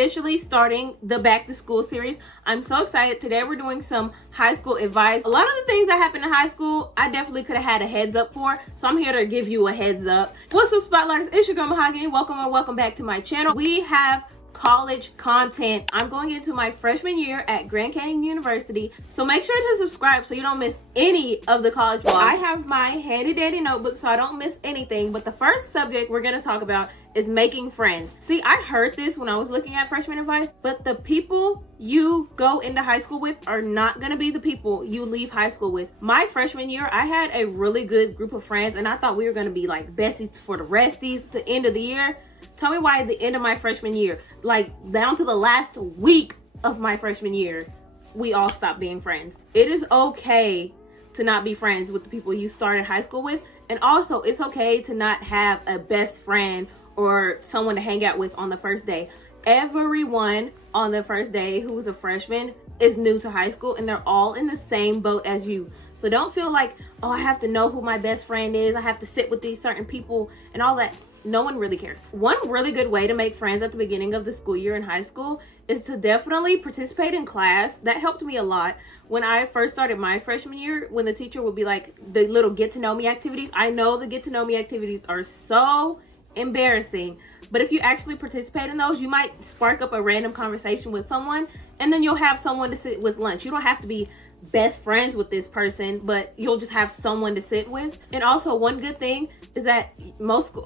officially starting the back to school series. I'm so excited. Today we're doing some high school advice. A lot of the things that happened in high school, I definitely could have had a heads up for. So I'm here to give you a heads up. What's up, Spotlighters? It's your girl Mahogany. Welcome back to my channel. We have college content. I'm going into my freshman year at Grand Canyon University, so make sure to subscribe so you don't miss any of the college vlogs. I have my handy dandy notebook so I don't miss anything, but the first subject we're going to talk about is making friends. See, I heard this when I was looking at freshman advice, but the people you go into high school with are not going to be the people you leave high school with. My freshman year, I had a really good group of friends, and I thought we were going to be like besties for the resties to end of the year. Tell me why at the end of my freshman year, like down to the last week of my freshman year, we all stopped being friends. It is okay to not be friends with the people you started high school with. And also, it's okay to not have a best friend or someone to hang out with on the first day. Everyone on the first day who was a freshman is new to high school, and they're all in the same boat as you. So don't feel like, oh, I have to know who my best friend is. I have to sit with these certain people and all that. No one really cares. One really good way to make friends at the beginning of the school year in high school is to definitely participate in class. That helped me a lot. When I first started my freshman year, when the teacher would be like the little get to know me activities, I know the get to know me activities are so embarrassing, but if you actually participate in those, you might spark up a random conversation with someone, and then you'll have someone to sit with lunch. You don't have to be best friends with this person, but you'll just have someone to sit with. And also, one good thing is that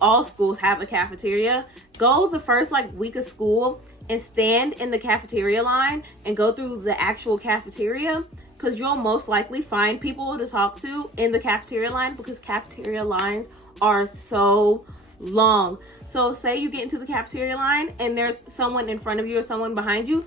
all schools have a cafeteria. Go the first week of school and stand in the cafeteria line and go through the actual cafeteria, because you'll most likely find people to talk to in the cafeteria line, because cafeteria lines are so long. So say you get into the cafeteria line and there's someone in front of you or someone behind you,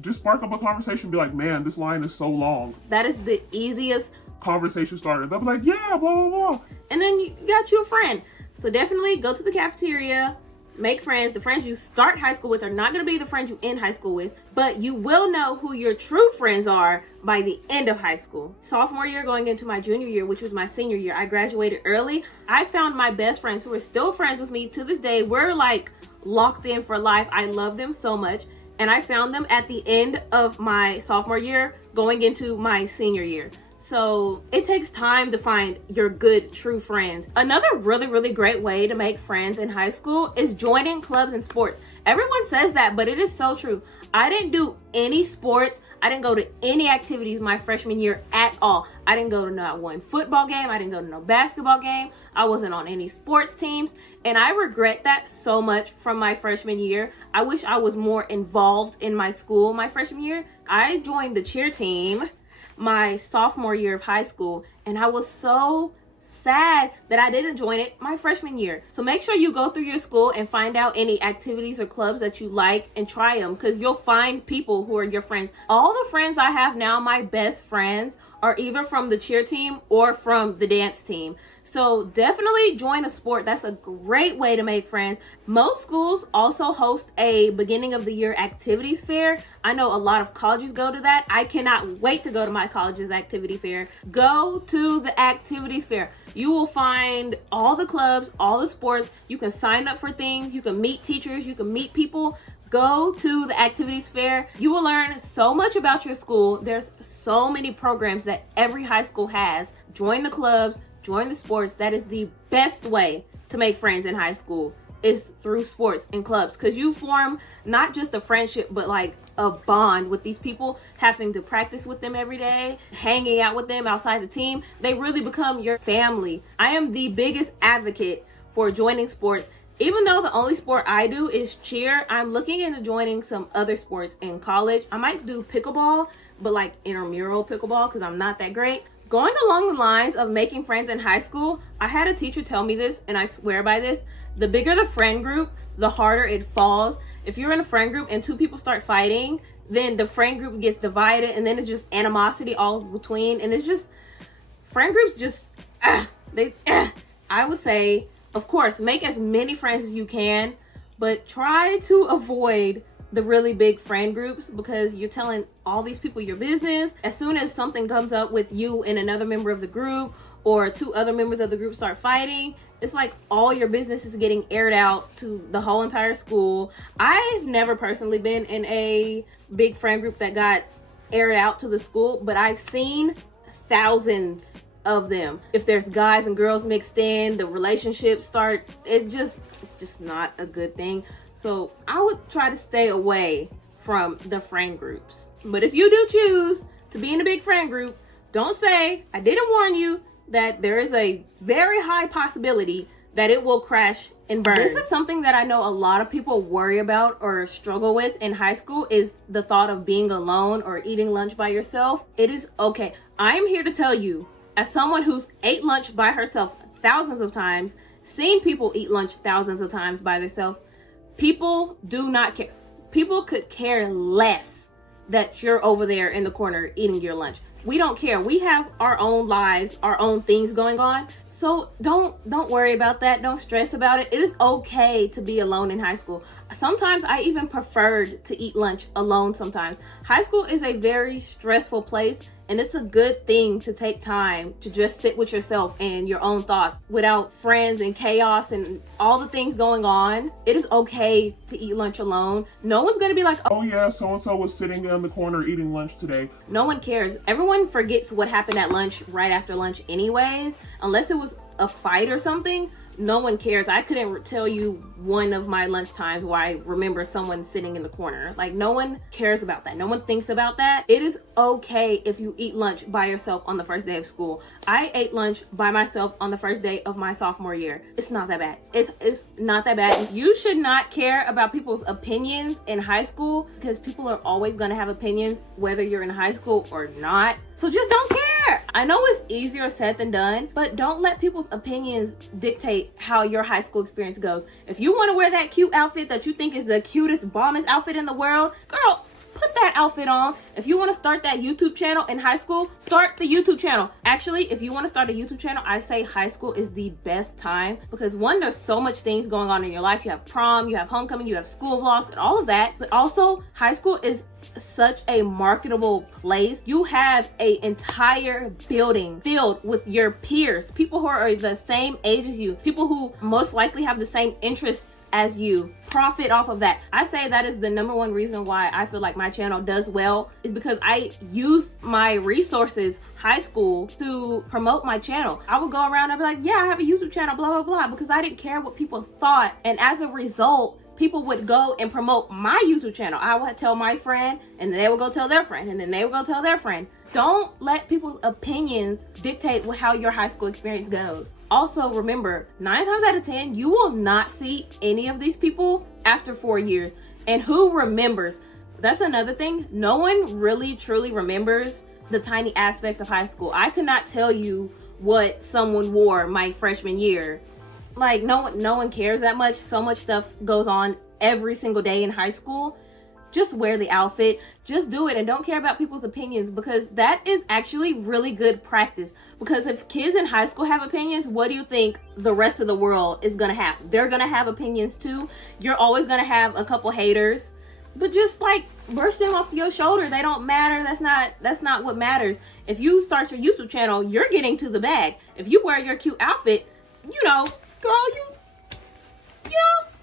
just spark up a conversation. Be like, man, this line is so long. That is the easiest conversation starter. They'll be like, yeah, blah, blah, blah. And then you got you a friend. So definitely go to the cafeteria, make friends. The friends you start high school with are not going to be the friends you end high school with, but you will know who your true friends are by the end of high school. Sophomore year going into my junior year, which was my senior year, I graduated early. I found my best friends who are still friends with me to this day. We're like locked in for life. I love them so much. And I found them at the end of my sophomore year going into my senior year. So it takes time to find your good, true friends. Another really great way to make friends in high school is joining clubs and sports. Everyone says that, but it is so true. I didn't do any sports. I didn't go to any activities my freshman year at all. I didn't go to not one football game. I didn't go to no basketball game. I wasn't on any sports teams. And I regret that so much from my freshman year. I wish I was more involved in my school my freshman year. I joined the cheer team my sophomore year of high school, and I was so sad that I didn't join it my freshman year. So make sure you go through your school and find out any activities or clubs that you like and try them, because you'll find people who are your friends. All the friends I have now, my best friends, are either from the cheer team or from the dance team. So definitely join a sport. That's a great way to make friends. Most schools also host a beginning of the year activities fair. I know a lot of colleges go to that. I cannot wait to go to my college's activity fair. Go to the activities fair. You will find all the clubs, all the sports. You can sign up for things. You can meet teachers. You can meet people. Go to the activities fair. You will learn so much about your school. There's so many programs that every high school has. Join the clubs, join the sports. That is the best way to make friends in high school, is through sports and clubs, because you form not just a friendship, but like a bond with these people, having to practice with them every day, hanging out with them outside the team. They really become your family. I am the biggest advocate for joining sports. Even though the only sport I do is cheer, I'm looking into joining some other sports in college. I might do pickleball, but like intramural pickleball, because I'm not that great. Going along the lines of making friends in high school, I had a teacher tell me this, and I swear by this. The bigger the friend group, the harder it falls. If you're in a friend group and two people start fighting, then the friend group gets divided, and then it's just animosity all between. And it's just, friend groups just, I would say, of course, make as many friends as you can, but try to avoid the really big friend groups, because you're telling all these people your business. As soon as something comes up with you and another member of the group, or two other members of the group start fighting, it's like all your business is getting aired out to the whole entire school. I've never personally been in a big friend group that got aired out to the school, but I've seen thousands of them. If there's guys and girls mixed in, the relationships start, it's just not a good thing. So I would try to stay away from the friend groups. But if you do choose to be in a big friend group, don't say I didn't warn you that there is a very high possibility that it will crash and burn. This is something that I know a lot of people worry about or struggle with in high school, is the thought of being alone or eating lunch by yourself. It is okay. I am here to tell you, as someone who's ate lunch by herself thousands of times, seen people eat lunch thousands of times by themselves, people do not care. People could care less that you're over there in the corner eating your lunch. We don't care. We have our own lives, our own things going on. So don't worry about that. Don't stress about it. It is okay to be alone in high school. Sometimes I even preferred to eat lunch alone sometimes. High school is a very stressful place, and it's a good thing to take time to just sit with yourself and your own thoughts without friends and chaos and all the things going on. It is okay to eat lunch alone. No one's going to be like, Oh yeah, so-and-so was sitting in the corner eating lunch today. no one cares. Everyone forgets what happened at lunch right after lunch anyways. Unless it was a fight or something, no one cares. I couldn't tell you one of my lunch times where I remember someone sitting in the corner. Like, no one cares about that. No one thinks about that. It is okay if you eat lunch by yourself on the first day of school. I ate lunch by myself on the first day of my sophomore year. It's not that bad. It's not that bad. You should not care about people's opinions in high school, because people are always going to have opinions whether you're in high school or not. So just don't care. I know it's easier said than done, but don't let people's opinions dictate how your high school experience goes. If you want to wear that cute outfit that you think is the cutest, bombest outfit in the world, girl, put that outfit on. If you want to start that YouTube channel in high school, start the YouTube channel. Actually, if you want to start a YouTube channel, I say high school is the best time, because one, there's so much things going on in your life. You have prom, you have homecoming, you have school vlogs and all of that. But also, high school is such a marketable place. You have an entire building filled with your peers, people who are the same age as you, people who most likely have the same interests as you. Profit off of that. I say that is the number one reason why I feel like my channel does well, is because I use my resources, high school, to promote my channel. I would go around and be like, yeah, I have a YouTube channel, blah, blah, blah, because I didn't care what people thought. And as a result, people would go and promote my YouTube channel. I would tell my friend, and they would go tell their friend, and then they would go tell their friend. Don't let people's opinions dictate how your high school experience goes. Also, remember, 9 times out of 10, you will not see any of these people after 4 years. And who remembers? That's another thing. No one really truly remembers the tiny aspects of high school. I could not tell you what someone wore my freshman year. Like, no one cares that much. So much stuff goes on every single day in high school. Just wear the outfit. Just do it, and don't care about people's opinions, because that is actually really good practice. Because if kids in high school have opinions, what do you think the rest of the world is gonna have? They're gonna have opinions too. You're always gonna have a couple haters, but just like brush them off your shoulder. They don't matter. That's not what matters. If you start your YouTube channel, you're getting to the bag. If you wear your cute outfit, girl,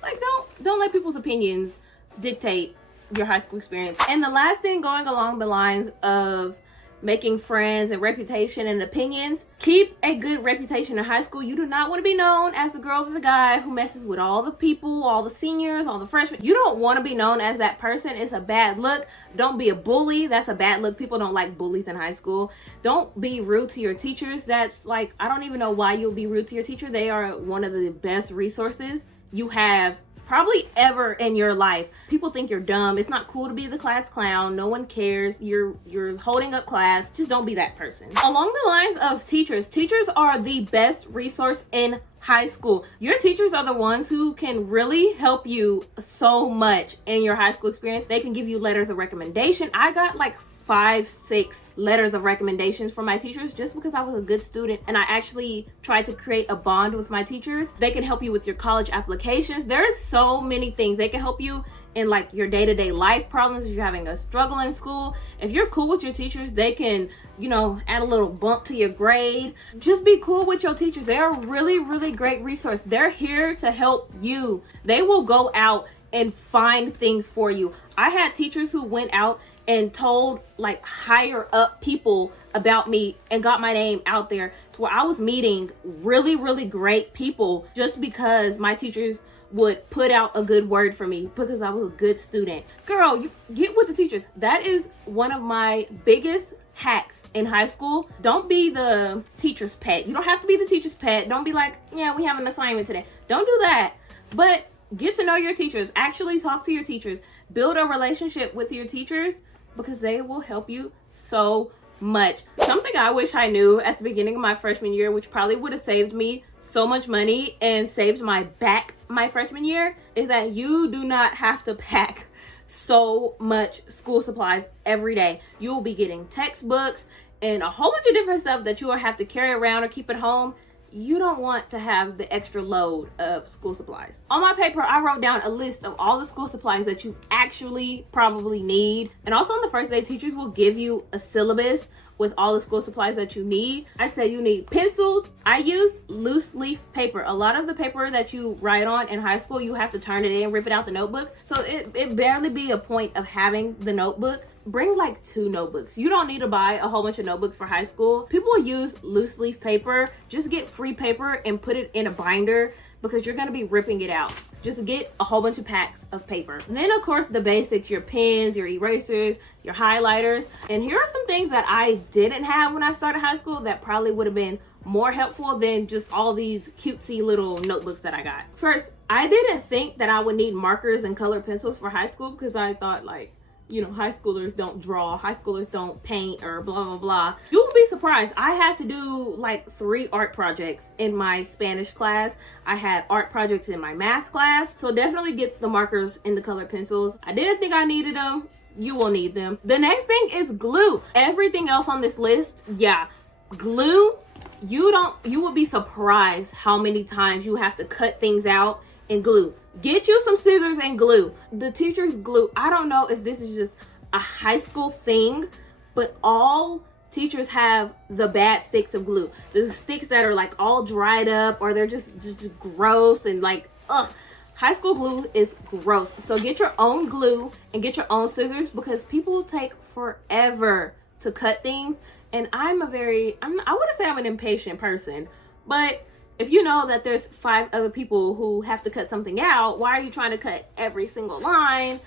like don't let people's opinions dictate your high school experience. And the last thing, going along the lines of making friends and reputation and opinions, keep a good reputation in high school. You do not want to be known as the girl or the guy who messes with all the people, all the seniors, all the freshmen. You don't want to be known as that person. It's a bad look. Don't be a bully. That's a bad look. People don't like bullies in high school. Don't be rude to your teachers. That's like, I don't even know why you'll be rude to your teacher. They are one of the best resources you have probably ever in your life. People think you're dumb. It's not cool to be the class clown. No one cares. You're holding up class. Just don't be that person. Along the lines of teachers are the best resource in high school. Your teachers are the ones who can really help you so much in your high school experience. They can give you letters of recommendation. I got like 5-6 letters of recommendations from my teachers just because I was a good student and I actually tried to create a bond with my teachers. They can help you with your college applications. There's so many things. They can help you in like your day-to-day life problems, if you're having a struggle in school, if you're cool with your teachers, they can, you know, add a little bump to your grade. Just be cool with your teachers. They are really, really great resource. They're here to help you. They will go out and find things for you. I had teachers who went out and told like higher up people about me and got my name out there to where I was meeting really, really great people just because my teachers would put out a good word for me because I was a good student. Girl, you get with the teachers. That is one of my biggest hacks in high school. Don't be the teacher's pet. You don't have to be the teacher's pet. Don't be like, yeah, we have an assignment today. Don't do that. But get to know your teachers. Actually talk to your teachers. Build a relationship with your teachers because they will help you so much. Something I wish I knew at the beginning of my freshman year, which probably would have saved me so much money and saved my back my freshman year, is that you do not have to pack so much school supplies every day. You will be getting textbooks and a whole bunch of different stuff that you will have to carry around or keep at home. You don't want to have the extra load of school supplies. On my paper, I wrote down a list of all the school supplies that you actually probably need. And also on the first day, teachers will give you a syllabus with all the school supplies that you need. I said you need pencils. I used loose leaf paper. A lot of the paper that you write on in high school, you have to turn it in, rip it out the notebook. So it barely be a point of having the notebook. Bring like 2 notebooks. You don't need to buy a whole bunch of notebooks for high school. People use loose leaf paper. Just get free paper and put it in a binder because you're gonna be ripping it out. Just get a whole bunch of packs of paper. And then of course the basics, your pens, your erasers, your highlighters. And here are some things that I didn't have when I started high school that probably would have been more helpful than just all these cutesy little notebooks that I got. First, I didn't think that I would need markers and colored pencils for high school because I thought like, you know, high schoolers don't draw, high schoolers don't paint or blah, blah, blah. You will be surprised. I had to do like 3 art projects in my Spanish class. I had art projects in my math class. So definitely get the markers and the colored pencils. I didn't think I needed them. You will need them. The next thing is glue. Everything else on this list, yeah, glue. You will be surprised how many times you have to cut things out and glue. Get you some scissors and glue. The teachers glue. I don't know if this is just a high school thing, but all teachers have the bad sticks of glue. The sticks that are like all dried up or they're just gross and like, ugh. High school glue is gross. So get your own glue and get your own scissors because people take forever to cut things. And I wouldn't say I'm an impatient person, but if you know that there's 5 other people who have to cut something out, why are you trying to cut every single line?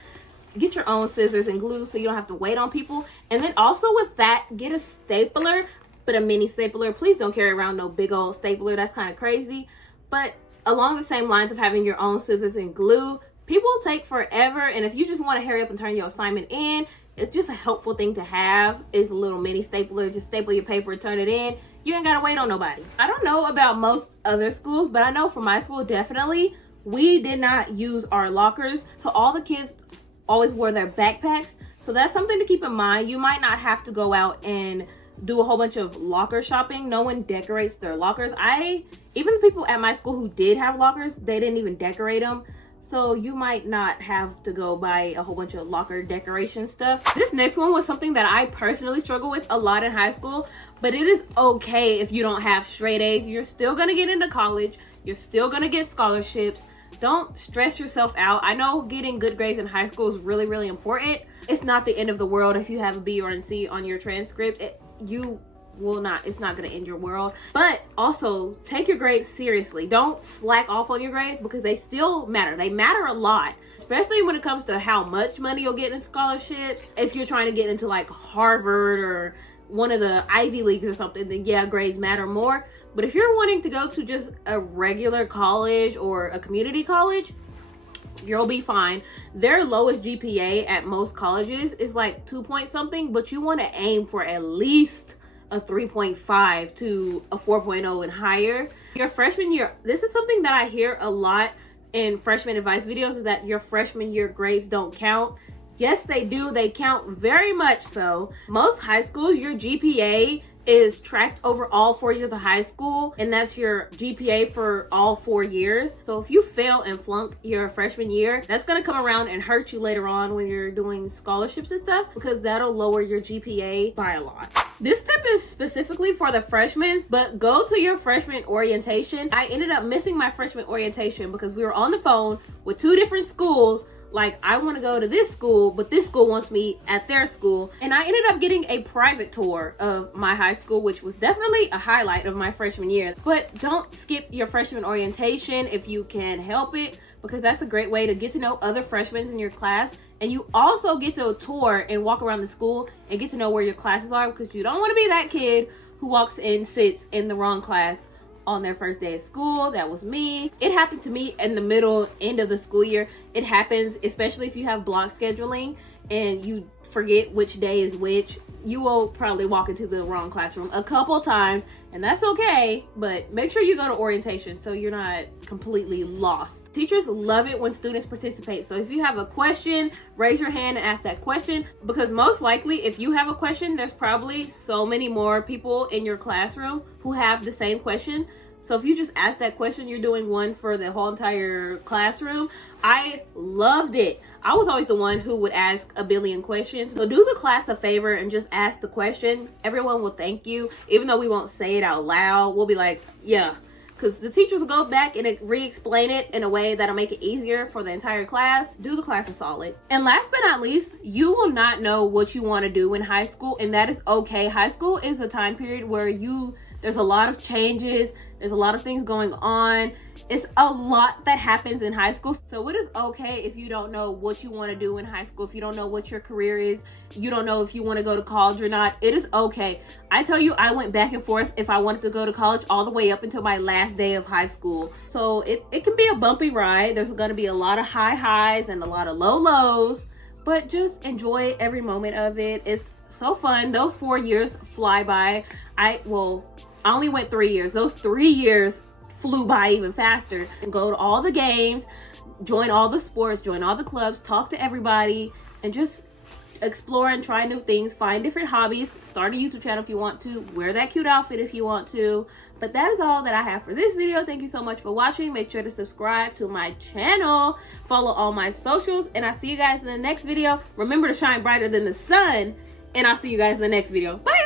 Get your own scissors and glue so you don't have to wait on people. And then also with that, get a stapler, but a mini stapler. Please don't carry around no big old stapler. That's kind of crazy. But along the same lines of having your own scissors and glue, people take forever. And if you just want to hurry up and turn your assignment in, it's just a helpful thing to have. It's a little mini stapler. Just staple your paper, turn it in. You ain't gotta wait on nobody. I don't know about most other schools, but I know for my school, definitely, we did not use our lockers. So all the kids always wore their backpacks. So that's something to keep in mind. You might not have to go out and do a whole bunch of locker shopping. No one decorates their lockers. Even the people at my school who did have lockers, they didn't even decorate them. So you might not have to go buy a whole bunch of locker decoration stuff. This next one was something that I personally struggle with a lot in high school, but it is okay if you don't have straight A's. You're still gonna get into college. You're still gonna get scholarships. Don't stress yourself out. I know getting good grades in high school is really, really important. It's not the end of the world if you have a B or a C on your transcript. It's not gonna end your world. But also take your grades seriously. Don't slack off on your grades because they still matter. They matter a lot, especially when it comes to how much money you'll get in scholarships. If you're trying to get into like Harvard or one of the Ivy Leagues or something, then yeah, grades matter more. But if you're wanting to go to just a regular college or a community college, you'll be fine. Their lowest GPA at most colleges is like 2 point something, but you want to aim for at least a 3.5 to a 4.0 and higher. Your freshman year, this is something that I hear a lot in freshman advice videos, is that your freshman year grades don't count. Yes, they do. They count very much so. Most high schools, your GPA is tracked over all 4 years of high school, and that's your GPA for all 4 years. So if you fail and flunk your freshman year, that's gonna come around and hurt you later on when you're doing scholarships and stuff, because that'll lower your GPA by a lot. This tip is specifically for the freshmen, but go to your freshman orientation. I ended up missing my freshman orientation because we were on the phone with 2 different schools. Like, I want to go to this school, but this school wants me at their school. And I ended up getting a private tour of my high school, which was definitely a highlight of my freshman year. But don't skip your freshman orientation if you can help it, because that's a great way to get to know other freshmen in your class. And you also get to tour and walk around the school and get to know where your classes are, because you don't want to be that kid who walks and sits in the wrong class on their first day of school. That was me. It happened to me in the end of the school year. It happens, especially if you have block scheduling and you forget which day is which. You will probably walk into the wrong classroom a couple times, and that's okay, but make sure you go to orientation so you're not completely lost. Teachers love it when students participate. So if you have a question, raise your hand and ask that question, because most likely if you have a question, there's probably so many more people in your classroom who have the same question. So if you just ask that question, you're doing one for the whole entire classroom. I loved it. I was always the one who would ask a billion questions. So do the class a favor and just ask the question. Everyone will thank you. Even though we won't say it out loud, we'll be like, yeah. Because the teachers will go back and re-explain it in a way that'll make it easier for the entire class. Do the class a solid. And last but not least, you will not know what you want to do in high school, and that is okay. High school is a time period where there's a lot of changes. There's a lot of things going on. It's a lot that happens in high school. So it is okay if you don't know what you want to do in high school, if you don't know what your career is, you don't know if you want to go to college or not. It is okay. I tell you, I went back and forth if I wanted to go to college all the way up until my last day of high school. So it can be a bumpy ride. There's going to be a lot of high highs and a lot of low lows, but just enjoy every moment of it. It's so fun. Those 4 years fly by. I only went 3 years. Those 3 years flew by even faster. And go to all the games, join all the sports, join all the clubs, talk to everybody, and just explore and try new things. Find different hobbies. Start a YouTube channel if you want to. Wear that cute outfit if you want to. But that is all that I have for this video. Thank you so much for watching. Make sure to subscribe to my channel. Follow all my socials. And I'll see you guys in the next video. Remember to shine brighter than the sun. And I'll see you guys in the next video. Bye!